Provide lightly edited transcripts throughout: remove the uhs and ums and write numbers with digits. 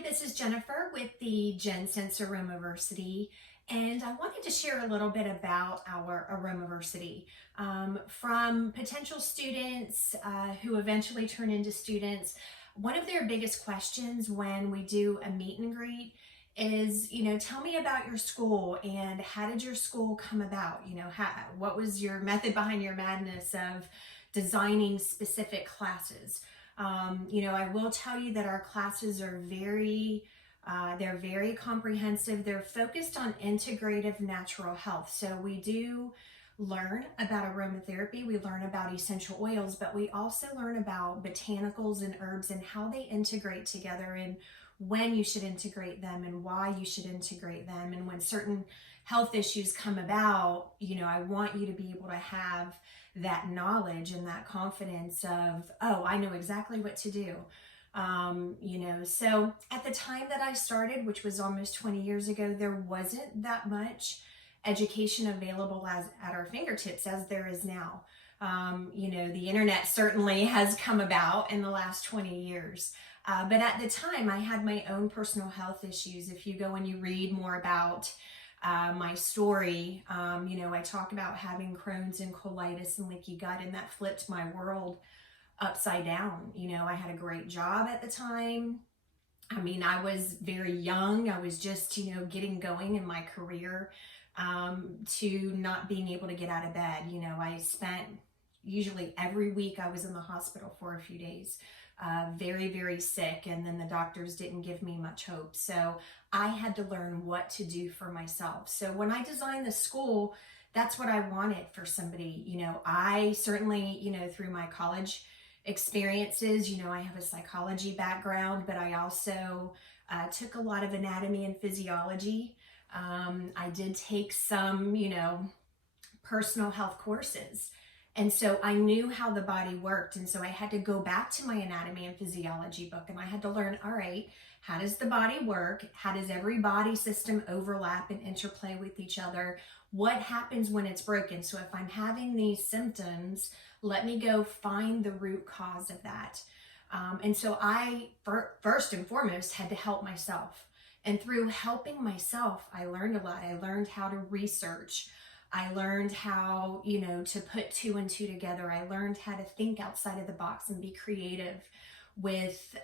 Hi, this is Jennifer with the JennScents Aromaversity, and I wanted to share a little bit about our Aromaversity from potential students who eventually turn into students. One of their biggest questions when we do a meet and greet is, tell me about your school and how did your school come about? What was your method behind your madness of designing specific classes? I will tell you that our classes are they're very comprehensive. They're focused on integrative natural health. So we do learn about aromatherapy, we learn about essential oils, but we also learn about botanicals and herbs and how they integrate together and when you should integrate them and why you should integrate them. And when certain health issues come about, I want you to be able to have that knowledge and that confidence of, oh, I know exactly what to do. So at the time that I started, which was almost 20 years ago, there wasn't that much education available at our fingertips as there is now. The internet certainly has come about in the last 20 years. But at the time, I had my own personal health issues. If you go and you read more about my story, I talk about having Crohn's and colitis and leaky gut, and that flipped my world upside down. I had a great job at the time. I was very young. I was just, getting going in my career, to not being able to get out of bed. I spent usually every week I was in the hospital for a few days, very, very sick. And then the doctors didn't give me much hope. So I had to learn what to do for myself. So when I designed the school, that's what I wanted for somebody. I certainly, through my college experiences, I have a psychology background, but I also took a lot of anatomy and physiology. I did take some, personal health courses. And so I knew how the body worked. And so I had to go back to my anatomy and physiology book and I had to learn, all right, how does the body work? How does every body system overlap and interplay with each other? What happens when it's broken? So if I'm having these symptoms, let me go find the root cause of that. And so I, first and foremost, had to help myself. And through helping myself, I learned a lot. I learned how to research. I learned how, to put two and two together. I learned how to think outside of the box and be creative with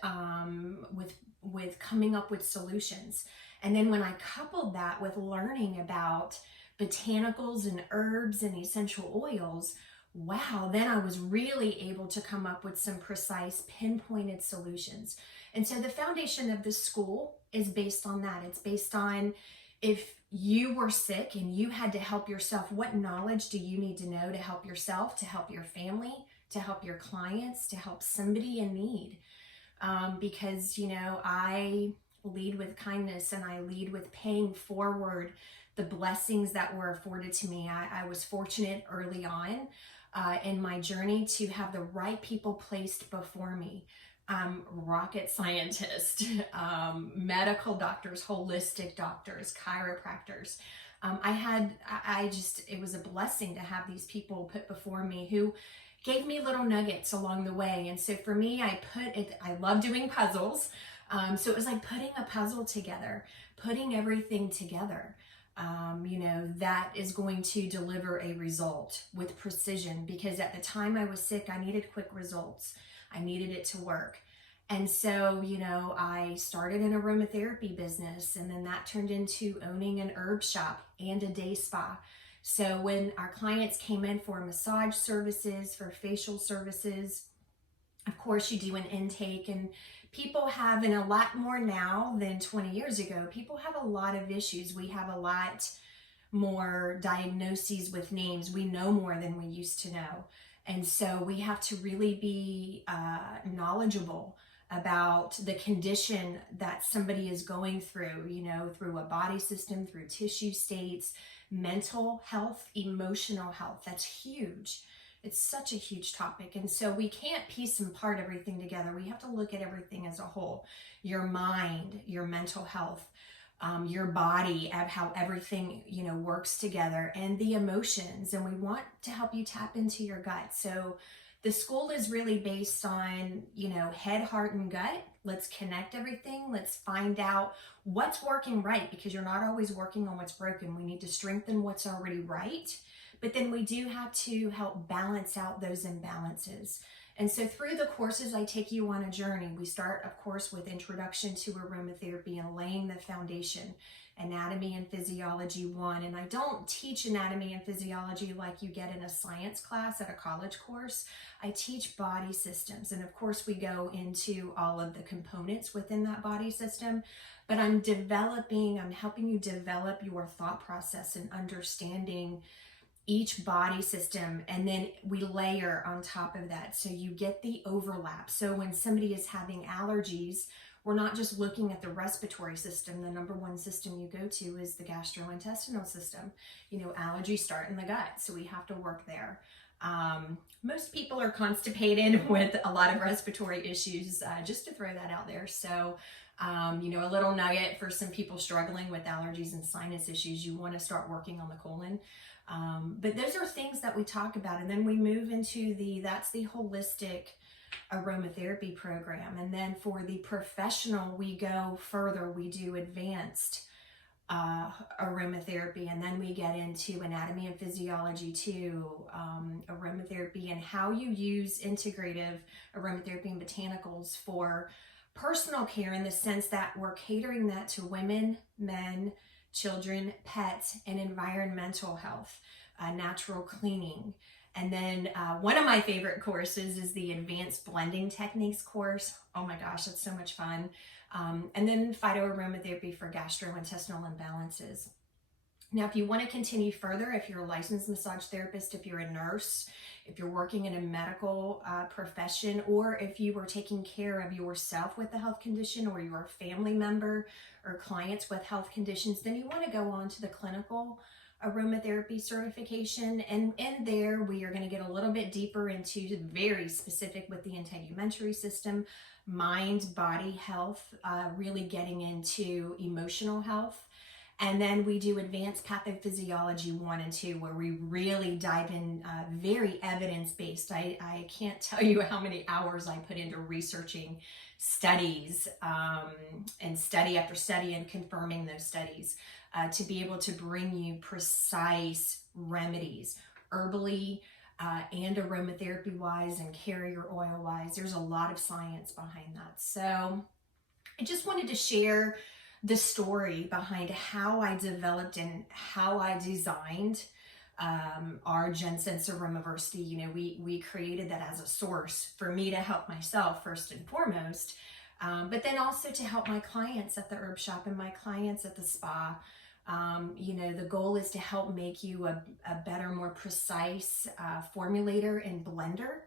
coming up with solutions. And then when I coupled that with learning about botanicals and herbs and essential oils, wow, then I was really able to come up with some precise, pinpointed solutions. And so the foundation of this school is based on that. It's based on, if you were sick and you had to help yourself, what knowledge do you need to know to help yourself, to help your family, to help your clients, to help somebody in need? Because, I lead with kindness and I lead with paying forward the blessings that were afforded to me. I was fortunate early on in my journey to have the right people placed before me. Rocket scientists, medical doctors, holistic doctors, chiropractors. It was a blessing to have these people put before me who gave me little nuggets along the way. And so for me, I love doing puzzles. So it was like putting a puzzle together, putting everything together. That is going to deliver a result with precision, because at the time I was sick, I needed quick results. I needed it to work. And so, I started an aromatherapy business, and then that turned into owning an herb shop and a day spa. So when our clients came in for massage services, for facial services, of course you do an intake, and people have, and a lot more now than 20 years ago, people have a lot of issues. We have a lot more diagnoses with names. We know more than we used to know. And so we have to really be knowledgeable about the condition that somebody is going through, through a body system, through tissue states, mental health, emotional health. That's huge. It's such a huge topic. And so we can't piece and part everything together. We have to look at everything as a whole. Your mind, your mental health, your body, and how everything, works together, and the emotions. And we want to help you tap into your gut. So The school is really based on, you know, head, heart, and gut. Let's connect everything. Let's find out what's working right, because you're not always working on what's broken. We need to strengthen what's already right, but then we do have to help balance out those imbalances. And so through the courses, I take you on a journey. We start, of course, with Introduction to Aromatherapy and laying the foundation, Anatomy and Physiology 1. And I don't teach anatomy and physiology like you get in a science class at a college course. I teach body systems. And of course, we go into all of the components within that body system. But I'm helping you develop your thought process and understanding each body system, and then we layer on top of that so you get the overlap. So when somebody is having allergies, we're not just looking at the respiratory system. The number one system you go to is the gastrointestinal system. You know, allergies start in the gut, so we have to work there. Most people are constipated with a lot of respiratory issues, just to throw that out there. So you know, a little nugget for some people struggling with allergies and sinus issues, you want to start working on the colon. But those are things that we talk about, and then we move into that's the holistic aromatherapy program. And then for the professional, we go further. We do advanced aromatherapy, and then we get into Anatomy and Physiology 2, aromatherapy, and how you use integrative aromatherapy and botanicals for personal care, in the sense that we're catering that to women, men, children, pets, and environmental health, natural cleaning. And then one of my favorite courses is the Advanced Blending Techniques course. Oh my gosh, that's so much fun. And then phytoaromatherapy for gastrointestinal imbalances. Now, if you want to continue further, if you're a licensed massage therapist, if you're a nurse, if you're working in a medical profession, or if you are taking care of yourself with a health condition, or you're a family member or clients with health conditions, then you want to go on to the clinical aromatherapy certification. And in there, we are going to get a little bit deeper into very specific with the integumentary system, mind, body health, really getting into emotional health. And then we do Advanced Pathophysiology 1 and 2, where we really dive in, very evidence-based. I can't tell you how many hours I put into researching studies, and study after study, and confirming those studies, to be able to bring you precise remedies, herbally, and aromatherapy-wise, and carrier oil-wise. There's a lot of science behind that. So I just wanted to share the story behind how I developed and how I designed our JennScents Aromaversity. You know, we created that as a source for me to help myself first and foremost, but then also to help my clients at the herb shop and my clients at the spa. You know, the goal is to help make you a better, more precise formulator and blender,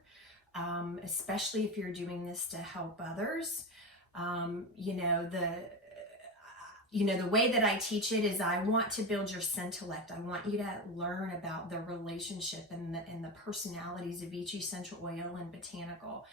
especially if you're doing this to help others. The way that I teach it is I want to build your scent intellect. I want you to learn about the relationship and the personalities of each essential oil and botanical.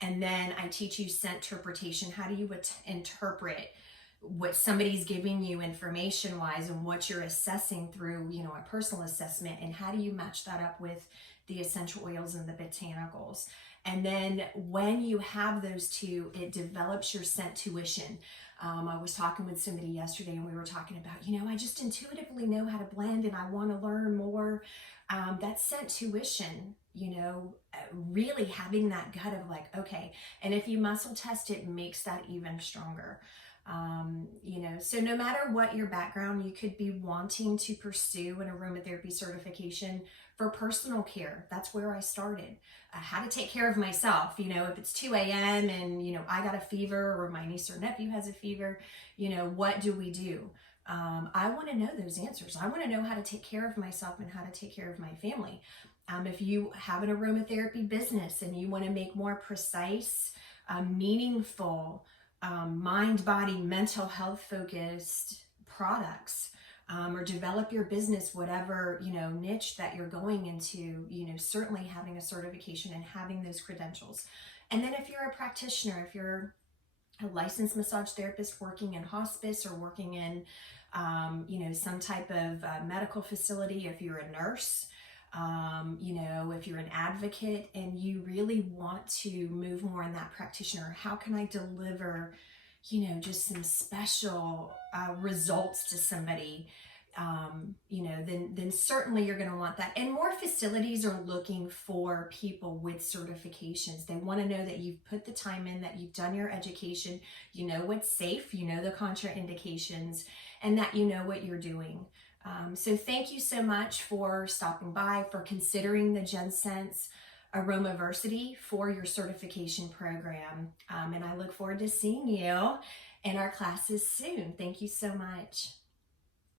And then I teach you scent interpretation. How do you interpret what somebody's giving you information wise, and what you're assessing through, you know, a personal assessment, and how do you match that up with the essential oils and the botanicals? And then when you have those two, it develops your scent tuition. I was talking with somebody yesterday, and we were talking about, you know, I just intuitively know how to blend, and I want to learn more. That scent tuition, you know, really having that gut of like, okay, and if you muscle test, it makes that even stronger. You know, so no matter what your background, you could be wanting to pursue an aromatherapy certification for personal care. That's where I started. How to take care of myself. You know, if it's 2 a.m. and, you know, I got a fever, or my niece or nephew has a fever, you know, what do we do? I want to know those answers. I want to know how to take care of myself and how to take care of my family. If you have an aromatherapy business and you want to make more precise, meaningful, mind, body, mental health focused products, or develop your business, whatever, you know, niche that you're going into, you know, certainly having a certification and having those credentials. And then if you're a practitioner, if you're a licensed massage therapist working in hospice, or working in, you know, some type of medical facility, if you're a nurse, You know, if you're an advocate and you really want to move more in that practitioner, how can I deliver, you know, just some special results to somebody? You know, then certainly you're going to want that. And more facilities are looking for people with certifications. They want to know that you've put the time in, that you've done your education, you know what's safe, you know the contraindications, and that you know what you're doing. So thank you so much for stopping by, for considering the JennScents Aromaversity for your certification program. And I look forward to seeing you in our classes soon. Thank you so much.